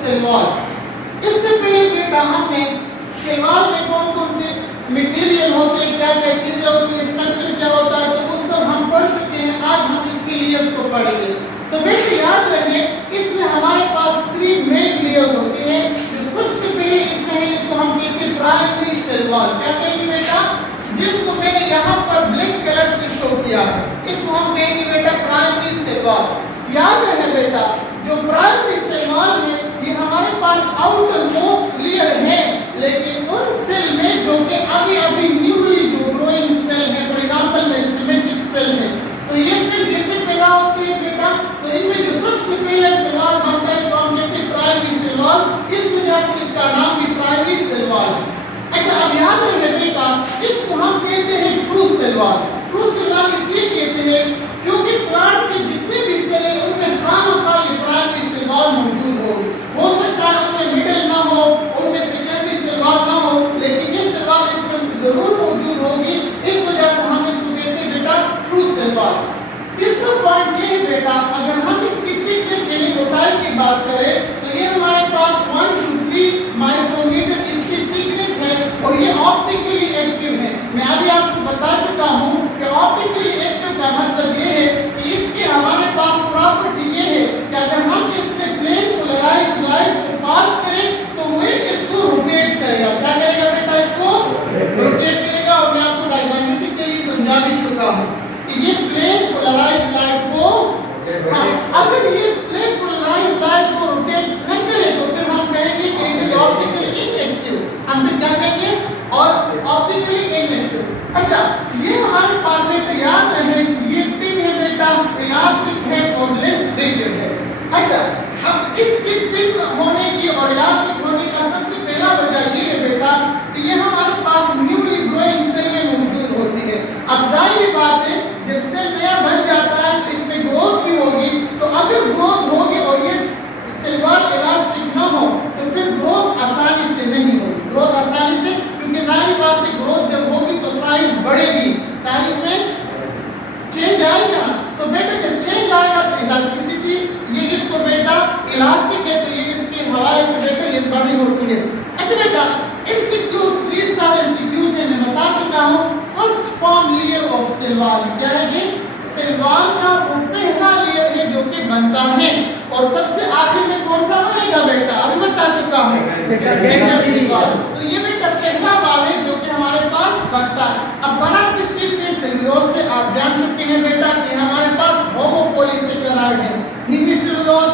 Cell wall. इससे पहले बेटा हमने सेल वॉल में कौन कौन से मटेरियल होते हैं, क्या क्या चीजें होती है, स्ट्रक्चर क्या होता है, तो वो सब हम पढ़ चुके हैं। आज हम इसके लेयर्स को पढ़ेंगे। तो बेटा याद रखिए इसमें हमारे पास 3 मेन लेयर होते हैं। जो सबसे पहले इसमें है, इसको हम कहते हैं प्राइमरी सेल वॉल। क्या कहेंगे बेटा, जिसको मैंने यहाँ पर ब्लैक कलर से शो किया है, इसको हम कहेंगे बेटा प्राइमरी सेल वॉल। याद रहे बेटा जो प्राइमरी सेल वॉल है ये हमारे पास आउटर मोस्ट लेयर है, लेकिन उन सेल में जो कि अभी न्यूली जो ग्रोइंग सेल है, फॉर एग्जांपल मेरिस्टेमेटिक सेल है, तो ये सेल जैसे पैदा होते हैं बेटा, तो इनमें जो सबसे पहले सेल वॉल बनता है इसको हम कहते हैं प्राइमरी सेल वॉल। इस वजह से इसका नाम भी प्राइमरी सेल वॉल। अच्छा अब याद रहे बेटा इसको हम कहते हैं true cell wall. True cell wall इसलिए कहते हैं क्योंकि प्लांट के जितने भी सेल हैं उनमें खामखा ये प्राइमरी सेल वॉल मौजूद होगी। हो सकता है उनमें मिडिल ना हो, उनमें सेकेंडरी सेल वॉल ना हो, लेकिन ये सेल वॉल इसमें जरूर मौजूद होगी। इस वजह से हम इसको कहते हैं बेटा ट्रू सेल वॉल। तीसरा पॉइंट ये है बेटा अगर हम इसकी थिकनेस यानी मोटाई की बात करें तो ये हमारे पास 1 to 3 माइक्रोमीटर इसकी थिकनेस है और ये ऑप्टिकली एक्टिव है। मैं अभी आपको बता चुका हूँ कि ऑप्टिकली एक्टिव का मतलब ये है कि इसके हमारे पास प्रॉपर्टी ये है कि अगर हम इससे प्लेन पोलराइज्ड लाइट को पास करें तो वो इसको रोटेट करेगा। क्या करेगा बेटा, इसको रोटेट करेगा। और मैं आपको डायग्रामेटिकली समझा भी चुका हूँ कि ये प्लेन पोलराइज्ड लाइट को अगर ये प्लेन पोलराइज्ड लाइट को रोटेट न करे तो फिर हम कहेंगे कि इट इज ऑप्टिकली इनएक्टिव। हम फिर क्या कहेंगे, और ऑप्टिकली इनएक्टिव। अच्छा ये हमारे पास बेटा याद रहे ये 3 है बेटा, इलास्टिक है और लेस रिजिड है। अच्छा अब इसके 3 होने की और इलास्टिक होने का सबसे पहला वजह ये है बेटा कि ये हमारे पास न्यूली ग्रोइंग सेल में मौजूद होती है। अब जाहिर बात है जब सेल नया बन जाता है तो इसमें ग्रोथ भी होगी, तो अगर ग्रोथ होगी और ये सेल वॉल इलास्टिक ना हो तो फिर ग्रोथ आसानी से नहीं होगी। ग्रोथ आसानी से क्योंकि जाहिर बात है ग्रोथ जब होगी तो साइज बढ़ेगी, साइज में चेंज आएगा। तो बेटा जब चेंज आएगा तो इलास्टिसिटी ये इसको बेटा इलास्टिक है तो ये इसके हवाले से बेटा ये बड़ी होती है। अच्छा बेटा एमसीक्यूज 3 स्टार एमसीक्यूज है मैं बता चुका हूँ। First form layer of cell wall क्या है ये, सेल वॉल का वो पहला लेयर है जो कि बनता है। और सबसे आखिर में कौन सा बनेगा बेटा, अभी बता चुका हूँ सेकेंडरी वॉल। तो ये बेटा पहला वॉल है जो कि हमारे पास बनता है। अब बना किस चीज से, सेल्यूलोज से। आप जान चुके हैं बेटा कि हमारे पास होमोपोलीसेकेराइड है, हेमिसेलुलोज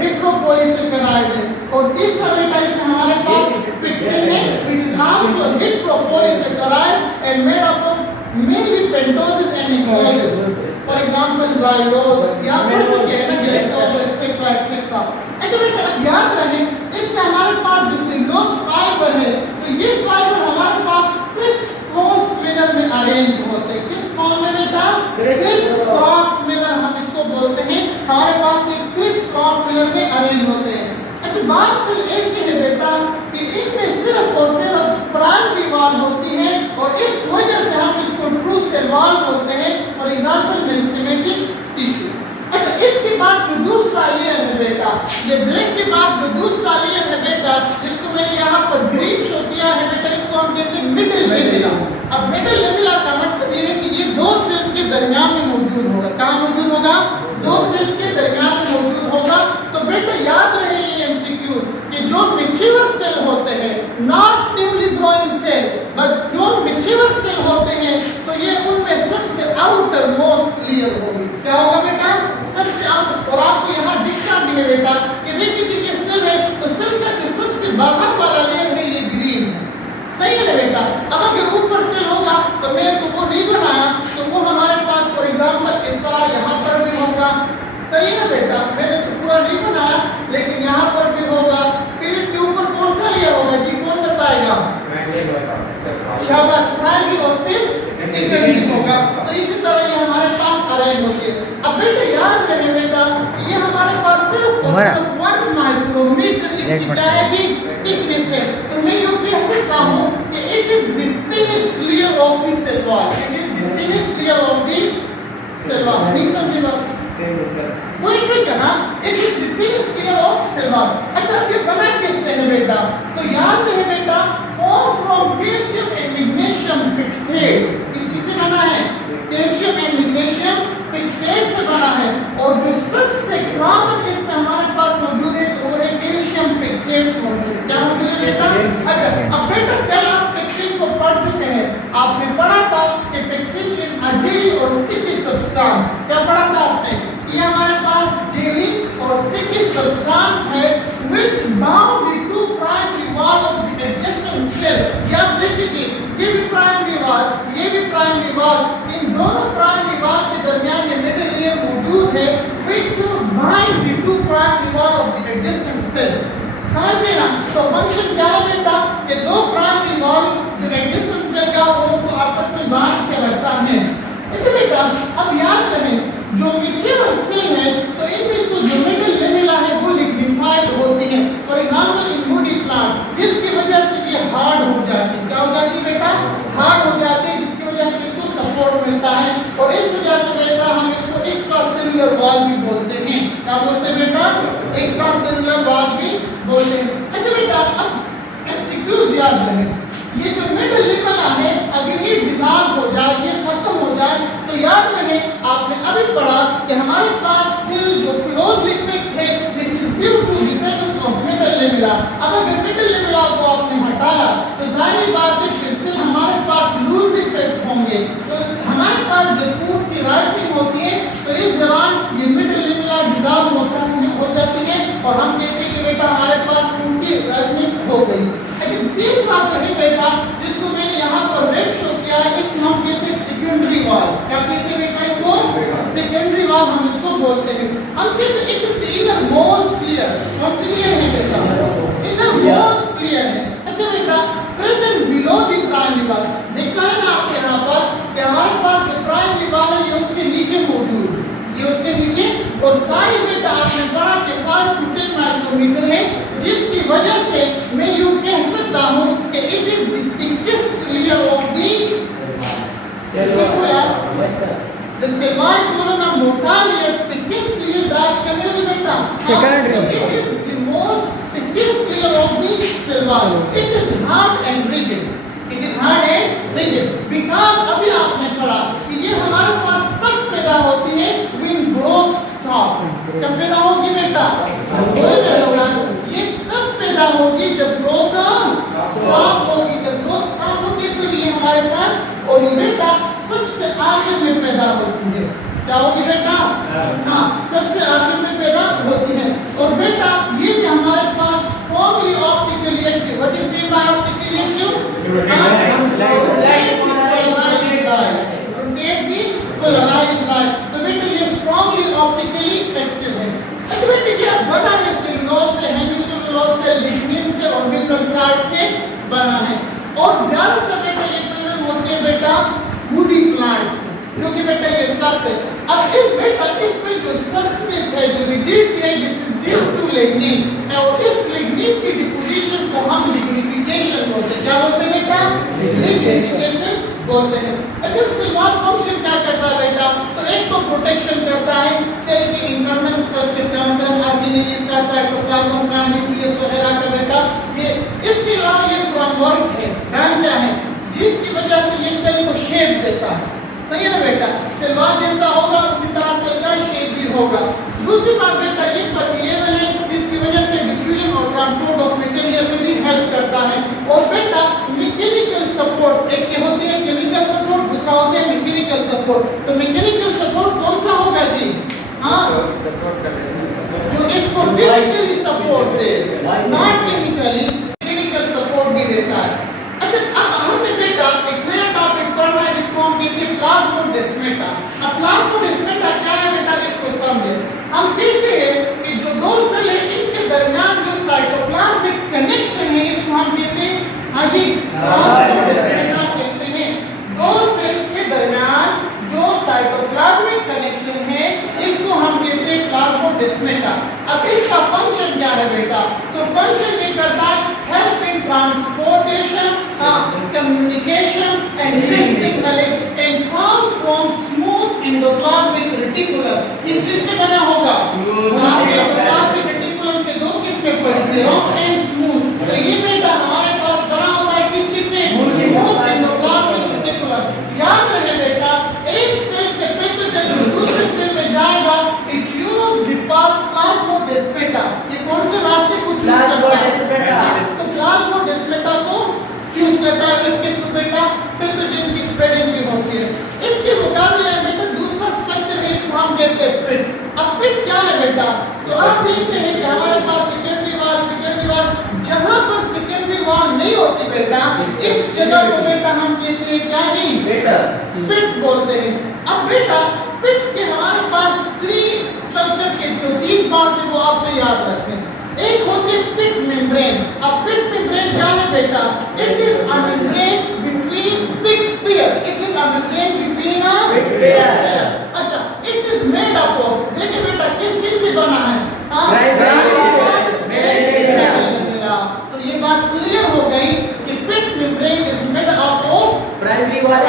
हेटेरोपोलीसेकेराइड है। और तीसरा बेटा इसमें हमारे पास पेक्टिन है which is also heteropolysaccharide and made up of mainly pentoses and hexoses. For example xylose यहाँ पढ़ चुके हैं ना, ग्लाइकोज एक्सेट्रा एक्सेट्रा। अच्छा बेटा याद रहे इसमें हमारे पास जो सेल्यूलोज फाइबर है तो ये फाइबर हमारे पास क्रिस क्रॉस मैनर में अरेंज होते हैं। किस फॉर्म में बेटा, क्रिस क्रॉस मैनर हम इसको बोलते हैं। हमारे पास ये क्रिस क्रॉस मैनर में अरेंज होते हैं। अच्छा बात सिर्फ ऐसी है बेटा कि इनमें सिर्फ और सिर्फ प्राइमरी वॉल होती है और इस वजह से हम इसको ट्रू सेल वॉल बोलते हैं। For example meristematic tissue. अच्छा इसके बाद जो दूसरा लेयर है बेटा, ये ब्लैक के बाद जो दूसरा लेयर है बेटा जिसको मैंने यहाँ पर ग्रीन शो किया है बेटा, इसको हम कहते हैं मिडिल लेमिला। अब मिडिल लेमिला का मतलब ये है कि ये 2 सेल्स के दरमियान में मौजूद होगा। कहाँ मौजूद होगा, 2 सेल्स के दरमियान में मौजूद होगा। तो बेटा याद रहे ये एमसीक्यू कि जो मैच्योर सेल होते हैं, not newly growing cell but जो मैच्योर सेल होते हैं तो ये उनमें सबसे आउटर मोस्ट लेयर होगी। क्या होगा बेटा, सबसे आउटर। और आपको यहाँ दिखता भी है बेटा कि देखिए ये सेल है तो सेल का जो सबसे बाहर वाला लेयर है ये ग्रीन है। सही है ना बेटा। अब अगर ऊपर सेल होगा तो मैंने तो वो नहीं बनाया तो वो हमारे पास फॉर एग्जांपल इस तरह यहाँ पर भी होगा। सही है बेटा, मैंने तो पूरा नहीं बनाया लेकिन यहाँ पर भी होगा। फिर इसके ऊपर कौन सा लेयर होगा जी, कौन बताएगा, शाबाश, प्राइमरी और फिर सेकेंडरी होगा। तो इसी तरह ये हमारे पास अरेंज होती है। अब बेटा याद रहे बेटा ये हमारे पास सिर्फ और सिर्फ 1 माइक्रोमीटर इसकी क्या है जी, थिकनेस है। तो मैं यूँ कह सकता हूँ कि it is the thinnest layer of the cell wall. It is the thinnest layer of the cell wall. नहीं समझे बात, कोई इशू करना, it is the thinnest layer of cell wall. अच्छा अब ये बना किससे है बेटा? तो याद रहे बेटा form from calcium and magnesium pectate. किस चीज से बना है? कैल्शियम एंड मैग्नीशियम पिक्टेट से बना है। और जो सबसे कॉमन इसमें हमारे पास मौजूद है तो वो है कैल्शियम पिक्टेट मौजूद है। क्या मौजूद है बेटा? अच्छा अब बेटा कल आप पेक्टिन को पढ़ चुके हैं। आपने पढ़ा था कि पेक्टिन इज अ जेली और स्टिकी सब्सटेंस। क्या पढ़ा था आपने? ये हमारे पास जेली और स्टिकी सब्सटेंस है which bound the two primary wall of the adjacent cell। ये आप देख लीजिए ये भी प्राइमरी वॉल, ये भी प्राइमरी वॉल, इन दोनों प्राइमरी वॉल के दरमियान ये मिडिल लेयर मौजूद है which bind the two primary wall of the adjacent cell। समझ गए ना? तो फंक्शन क्या है बेटा? कि दो प्राइमरी वॉल जो एडजेसेंट सेल का वो आपस में बांध के रखता है। अच्छा बेटा अब याद रहे जो मैच्योर सेल है तो इनमें से जो मिडिल लेमेला है वो लिग्निफाइड होती है। For example in woody plant जिसकी वजह से ये हार्ड हो जाती है। क्या हो जाती है बेटा? हार्ड हो जाती है, जिसकी वजह से इसको सपोर्ट मिलता है और इस वजह से बेटा हम इसको एक्स्ट्रा सेलुलर वॉल भी बोलते हैं। क्या बोलते हैं बेटा? एक्स्ट्रा सेलुलर वॉल भी बोलते हैं। अच्छा बेटा अब एमसीक्यूज याद रहे ये जो मिडिल लेमेला है अगर ये डिसॉल्व हो जाए, ये खत्म हो जाए तो याद रहे आपने अभी पढ़ा कि हमारे पास सेल जो क्लोजली पैक्ड है this is due to the presence of middle lamella. अब अगर मिडिल लेमेला को आपने हटाया तो जाहिर बात है फिर सेल हमारे पास लूजली पैक्ड होंगे। तो हमारे पास जब फूड की राइपिंग होती है तो इस दौरान ये मिडिल लेमेला डिसॉल्व होता है हो जाती है और हम कहते हैं कि बेटा हमारे पास फूड की राइपिंग हो गई। अच्छा तीसरा जो है बेटा जिसको मैंने यहाँ पर रेड शो किया है इसको हम कहते हैं सेकेंडरी वॉल। क्या कहते हैं बेटा इसको? सेकेंडरी वॉल हम इसको बोलते हैं। हम कहते हैं it is the inner most layer. कौन सी लेयर है बेटा? इनर मोस्ट लेयर है। अच्छा बेटा present below the primary wall. देखा है ना आपके यहाँ पर कि हमारे पास जो प्राइमरी वॉल है ये उसके नीचे मौजूद है, ये उसके नीचे और साइज बेटा आपने पढ़ा कि 5 to 10 माइक्रोमीटर है जिसकी वजह से मैं यूं कह सकता हूं कि it is the thickest layer of the the cell wall. दोनों ना मोटा लेयर थिकेस्ट लेयर दायित्व करने वाली बेटा it is the most thickest layer of the cell wall. It is hard and rigid, it is hard and rigid because अभी आपने पढ़ा कि ये हमारे पास तब पैदा होती है व्हेन ग्रोथ स्टॉप। कब पैदा होगी बेटा? ये तब पैदा होगी जब ग्रोथ स्टॉप होगी। जब ग्रोथ स्टॉप होगी तो ये हमारे पास और ये बेटा सबसे आखिर में पैदा होती है। क्या होगी बेटा? हाँ सबसे आखिर में पैदा होती है। और बेटा ये कि हमारे पास strongly optically active. What is mean by optically active? Polarised light. तो बेटा ये स्ट्रांगली ऑप्टिकली एक्टिव है। अच्छा बेटा ये बना है सेलुलोज से, हेमिसेलुलोज से, लिग्निन से और मिनरल साल्ट से बना है। और ज्यादातर बेटा ये प्रेजेंट होते हैं बेटा वुडी प्लांट्स क्योंकि बेटा ये सख्त है। अब इस बेटा इसमें जो सख्तनेस है जो रिजिडिटी है this is due to lignin और इस लिग्निन की डिपोजिशन को हम लिग्निफिकेशन बोलते हैं। क्या बोलते हैं बेटा? लिग्निफिकेशन बोलते हैं। अच्छा सेल वॉल फंक्शन क्या करता है बेटा? तो एक तो प्रोटेक्शन करता है सेल के इंटरनल स्ट्रक्चर का, मसलन ऑर्गेनेलिस का, साइटोप्लाज्म का, न्यूक्लियस वगैरह का बेटा ये इसके अलावा ये फ्रेमवर्क है, ढांचा है जिसकी वजह से ये सेल को शेप देता है। सही है ना बेटा? सेल वॉल जैसा होगा उसी तरह सेल का शेप भी होगा। दूसरी बात बेटा ये परमिएबल है जिसकी वजह से डिफ्यूजन और ट्रांसपोर्ट ऑफ मटेरियल में भी हेल्प करता है। और बेटा मैकेनिकल सपोर्ट एक के होते हैं केमिकल सपोर्ट, दूसरा होता है मैकेनिकल सपोर्ट। तो मैकेनिकल सपोर्ट कौन सा होगा जी? हाँ जो इसको physically support they, not chemically, mechanical support भी देता है। अच्छा अब हमने बेटा एक नया टॉपिक पढ़ना है जिसको हम कहते हैं प्लाज्मोडेस्माटा। अब प्लाज्मोडेस्माटा क्या है बेटा इसको समझे। हम कहते हैं कि जो दो सेल है इनके दरमियान जो साइटोप्लाज्मिक कनेक्शन है इसको हम कहते हैं हाँ जी प्लाज्मोडेस्माटा कहते हैं। दो सेल्स के दरमियान जो साइटोप्लाज्मिक कनेक्शन है इसको हम कहते हैं प्लाज्मोडेस्माटा। अब इसका फंक्शन क्या है बेटा? तो फंक्शन ये करता है help in transportation, communication and cell signaling and form smooth endoplasmic reticulum। किस चीज से बना होगा? एंडोप्लाज्मिक रेटिकुलम के दो किस बढ़ती है, रफ एंड स्मूथ। तो ये बेटा हमारे पास बना होता है किस चीज से? Smooth endoplasmic reticulum. याद रहे बेटा, एक सेल से पैथोजेन दूसरे सेल में जाएगा, it use the pass plasmodesmata. ये कौन से रास्ते को चूज करता है? तो प्लाज्मोडेस्माटा को चूज करता है, इसके थ्रू बेटा पैथोजेन की स्प्रेडिंग भी होती है। इसके मुकाबले में बेटा दूसरा स्ट्रक्चर है, इसको हम कहते हैं पिट। अब पिट क्या है बेटा? तो आप देखते हैं कि हमारे पास सेकेंडरी वाल जहां पर सेकेंडरी वाल नहीं होती बेटा, इस जगह को बेटा हम कहते हैं क्या जी? पिट बोलते हैं। अब बेटा पिट के हमारे पास 3 स्ट्रक्चर के जो 3 पार्ट है वो आपने याद रखें। एक होती है पिट मेम्ब्रेन। अब पिट मेम्ब्रेन क्या है बेटा? It is a membrane between pit pair. It is a membrane between a pit pair. अच्छा, it is made up of, देखिए बेटा किस चीज से बना है? तो ये बात क्लियर हो गई कि pit membrane is made up of primary wall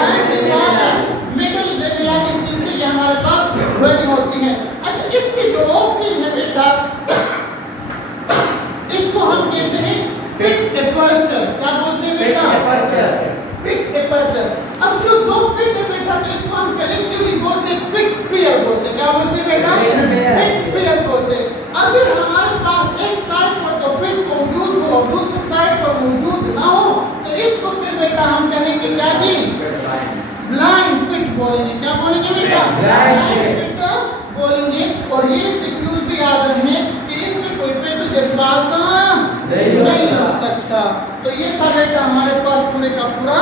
middle lamella. किस चीज से? ये हमारे पास बनी होती है। अच्छा, इसकी जो ओपनिंग है बेटा, इसको हम कहते हैं पिट एपर्चर। क्या बोलते हैं बेटा? पिट एपर्चर। अब जो 2 पिट है बेटा, तो इसको हम कलेक्टिवली बोलते हैं पिट पेयर बोलते हैं। क्या बोलते हैं बेटा? पिट पेयर बोलते हैं। अगर हमारे पास एक साइड पर तो पिट मौजूद हो, दूसरी साइड पर मौजूद ना हो, तो इसको फिर बेटा हम कहेंगे क्या जी? ब्लाइंड पिट बोलेंगे। क्या बोलेंगे बेटा? ब्लाइंड पिट बोलेंगे। और ये सिक्यूज भी याद रखें कि इससे कोई पैथोजेन पास नहीं हो सकता। तो ये था बेटा हमारे पास पूरे का पूरा